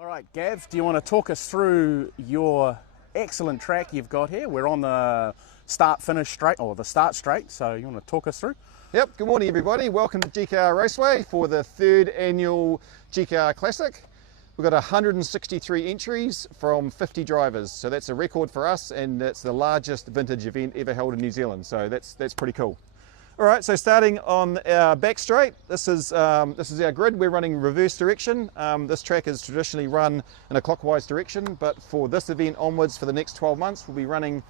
All right, Gav, do you want to talk us through your excellent track you've got here? We're on the start-finish straight, or the start straight, so you want to talk us through? Yep, good morning everybody. Welcome to GKR Raceway for the third annual GKR Classic. We've got 163 entries from 50 drivers, so that's a record for us, and it's the largest vintage event ever held in New Zealand, so that's pretty cool. All right, so starting on our back straight, this is our grid. We're running reverse direction. This track is traditionally run in a clockwise direction, but for this event onwards for the next 12 months, we'll be running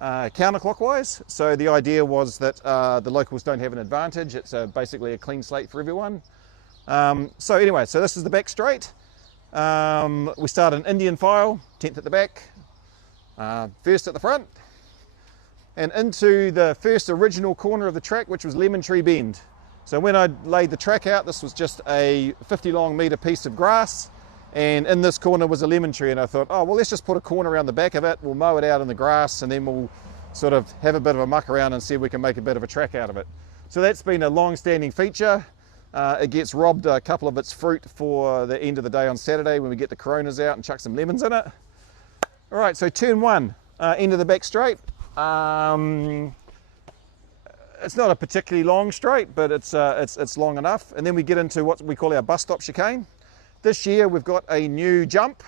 counterclockwise. So the idea was that the locals don't have an advantage. It's basically a clean slate for everyone. So anyway, so this is the back straight. We start in Indian file, 10th at the back, first at the front, and into the first original corner of the track, which was Lemon Tree Bend. So when I laid the track out, this was just a 50 long metre piece of grass, and in this corner was a lemon tree, and I thought, oh well, let's just put a corner around the back of it, we'll mow it out in the grass, and then we'll sort of have a bit of a muck around and see if we can make a bit of a track out of it. So that's been a long-standing feature. It gets robbed a couple of its fruit for the end of the day on Saturday when we get the Coronas out and chuck some lemons in it. All right, so turn one, end of the back straight. It's not a particularly long straight, but it's long enough. And then we get into what we call our bus stop chicane. This year we've got a new jump.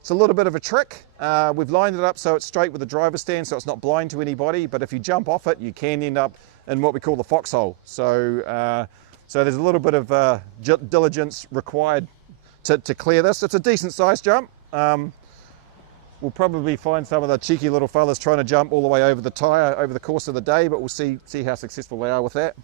It's a little bit of a trick. We've lined it up so it's straight with the driver's stand, so it's not blind to anybody, but if you jump off it, you can end up in what we call the foxhole. So there's a little bit of diligence required to clear this. It's a decent sized jump. We'll probably find some of the cheeky little fellas trying to jump all the way over the tyre over the course of the day, but we'll see how successful they are with that.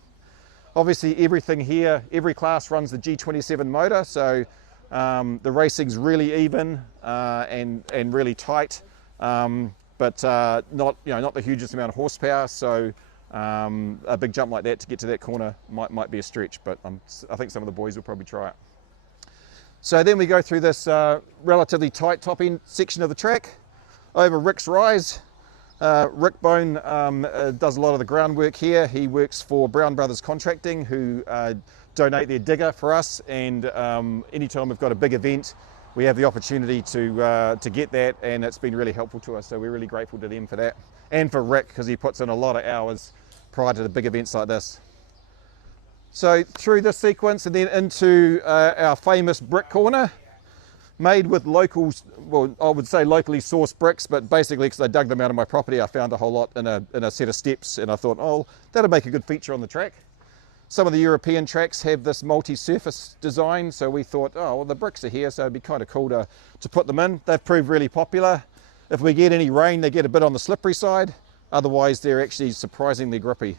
Obviously everything here, every class runs the G27 motor, so the racing's really even and really tight, but not the hugest amount of horsepower, so a big jump like that to get to that corner might be a stretch, but I think some of the boys will probably try it. So then we go through this relatively tight top end section of the track over Rick's Rise. Rick Bone does a lot of the groundwork here. He works for Brown Brothers Contracting, who donate their digger for us, and anytime we've got a big event, we have the opportunity to get that, and it's been really helpful to us, so we're really grateful to them for that, and for Rick, because he puts in a lot of hours prior to the big events like this. So through this sequence and then into our famous brick corner, made with locals, well, I would say locally sourced bricks, but basically because I dug them out of my property, I found a whole lot in a set of steps, and I thought, oh, that'll make a good feature on the track. Some of the European tracks have this multi-surface design, so we thought, oh, well, the bricks are here, so it'd be kind of cool to put them in. They've proved really popular. If we get any rain, they get a bit on the slippery side. Otherwise, they're actually surprisingly grippy.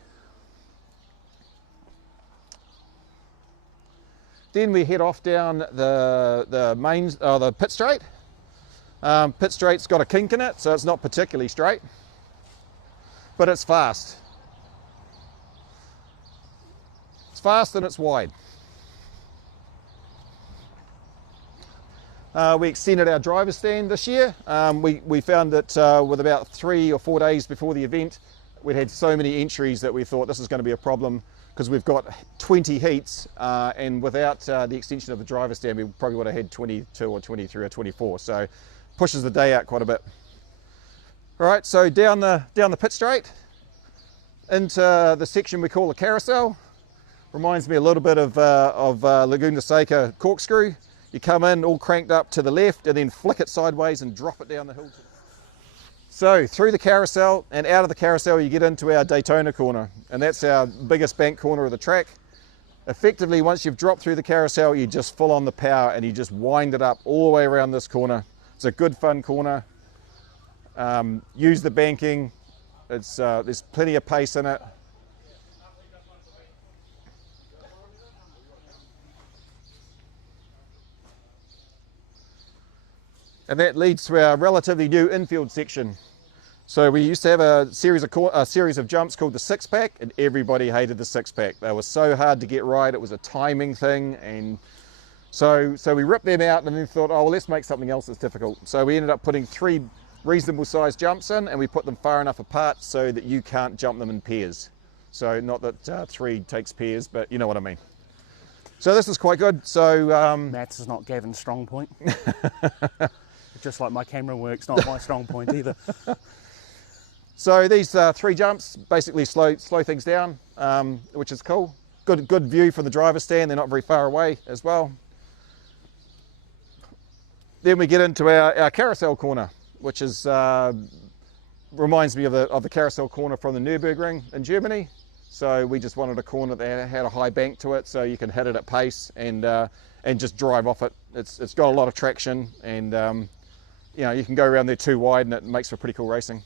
Then we head off down the pit straight. Pit straight's got a kink in it, so it's not particularly straight, but it's fast. It's fast and it's wide. We extended our driver's stand this year. We found that with about 3 or 4 days before the event, we'd had so many entries that we thought this is going to be a problem, because we've got 20 heats, and without the extension of the driver's stand, we probably would have had 22 or 23 or 24. So pushes the day out quite a bit. All right, so down the pit straight into the section we call the carousel. Reminds me a little bit of Laguna Seca corkscrew. You come in all cranked up to the left and then flick it sideways and drop it down the hill. So through the carousel and out of the carousel, you get into our Daytona corner, and that's our biggest bank corner of the track. Effectively, once you've dropped through the carousel, you just full on the power and you just wind it up all the way around this corner. It's a good fun corner. Use the banking. There's plenty of pace in it. And that leads to our relatively new infield section. So we used to have a series of jumps called the six-pack, and everybody hated the six-pack. They were so hard to get right. It was a timing thing, and so we ripped them out and then thought, oh, well, let's make something else that's difficult. So we ended up putting 3 reasonable sized jumps in, and we put them far enough apart so that you can't jump them in pairs. So not that 3 takes pairs, but you know what I mean. So this is quite good. So Maths is not Gavin's strong point. Just like my camera work's not my strong point either. So these 3 jumps basically slow things down, which is cool. Good view from the driver's stand. They're not very far away as well. Then we get into our carousel corner, which is reminds me of the carousel corner from the Nürburgring in Germany. So we just wanted a corner that had a high bank to it, so you can hit it at pace and just drive off it. It's got a lot of traction, and you know, you can go around there too wide, and it makes for pretty cool racing.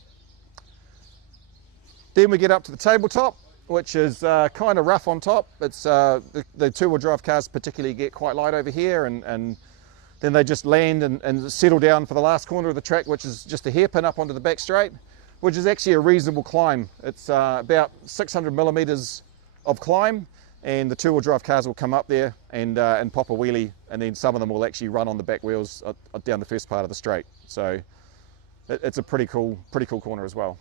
Then we get up to the tabletop, which is kind of rough on top. It's the two-wheel drive cars particularly get quite light over here, and then they just land and settle down for the last corner of the track, which is just a hairpin up onto the back straight, which is actually a reasonable climb. It's about 600 millimeters of climb, and the two-wheel drive cars will come up there and pop a wheelie, and then some of them will actually run on the back wheels down the first part of the straight. So it's a pretty cool corner as well.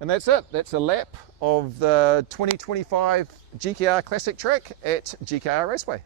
And that's it. That's a lap of the 2025 GKR Classic track at GKR Raceway.